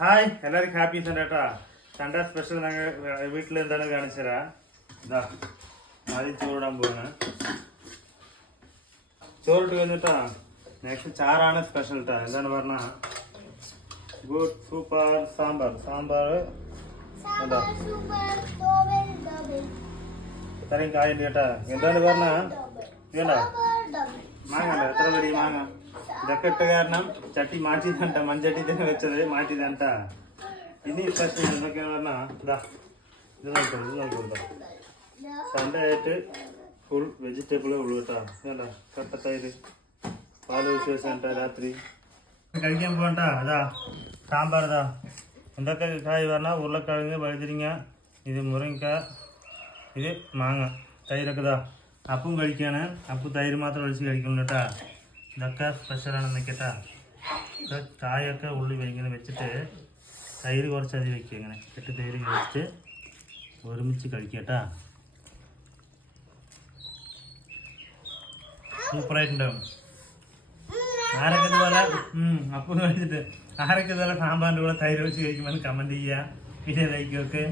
Hi എല്ലാവർക്കും happy Sunday കേട്ടോ. Sunday special ഞങ്ങൾ വീട്ടിൽ എന്താണ് കാണിച്ചു തരാം. ഇതാ ആദ്യം ചോറിടാൻ പോവാണ്. ചോറിട്ട് കഴിഞ്ഞിട്ടാ നെക്സ്റ്റ് ചാറാണ് സ്പെഷ്യൽ കേട്ടോ. എന്താണ് പറഞ്ഞാൽ ഗുഡ് സൂപ്പർ സാമ്പാർ. എന്താ ഇത്രയും കായുണ്ട് കേട്ടാ. എന്താണ് പറഞ്ഞാ വേണ്ട മാങ്ങ എത്ര വലിയ മാങ്ങ ഇതൊക്കെ ഇട്ട കാരണം ചട്ടി മാറ്റിയതണ്ട. മൺചട്ടി തന്നെ വെച്ചത് മാറ്റിയതണ്ട. ഇനി സ്പെഷ്യൽ എന്തൊക്കെയാണ് പറഞ്ഞാ ഇതാ ഇത് നോക്കുന്നുണ്ടോ. സൺഡേ ആയിട്ട് ഫുൾ വെജിറ്റബിളേ ഉള്ളൂ കേട്ടാ. വേണ്ട കട്ടത്തൈര് പാല് വിശേഷം രാത്രി കഴിക്കാൻ പോകണ്ട. അതാ സാമ്പാർ. ഇതാ എന്തൊക്കെ കായ് പറഞ്ഞാൽ ഉരുളക്കിഴങ്ങ്, വഴുതിരിങ്ങ, ഇത് മുരിങ്ങ, ഇത് മാങ്ങ, തൈരൊക്കെ. ഇതാ അപ്പം കഴിക്കാണ്. അപ്പം തൈര് മാത്രം ഒഴിച്ച് കഴിക്കുന്നു കേട്ടാ. ഇതൊക്കെ സ്പെഷ്യലാണെന്ന് കേട്ടാ. കായൊക്കെ ഉള്ളി ഇങ്ങനെ വെച്ചിട്ട് തൈര് കുറച്ച് അതി വയ്ക്കുക. ഇങ്ങനെ ഇട്ട് തൈര് വെച്ചിട്ട് ഒരുമിച്ച് കഴിക്കട്ടാ. സൂപ്പറായിട്ടുണ്ടാവും. ആരൊക്കെ ഇതുപോലെ അപ്പം കഴിച്ചിട്ട് ആരൊക്കെ ഇതുപോലെ സാമ്പാറിൻ്റെ കൂടെ തൈര് വെച്ച് കഴിക്കുമ്പോൾ കമൻറ്റ് ചെയ്യുക. പിന്നെ ലൈക്കൊക്കെ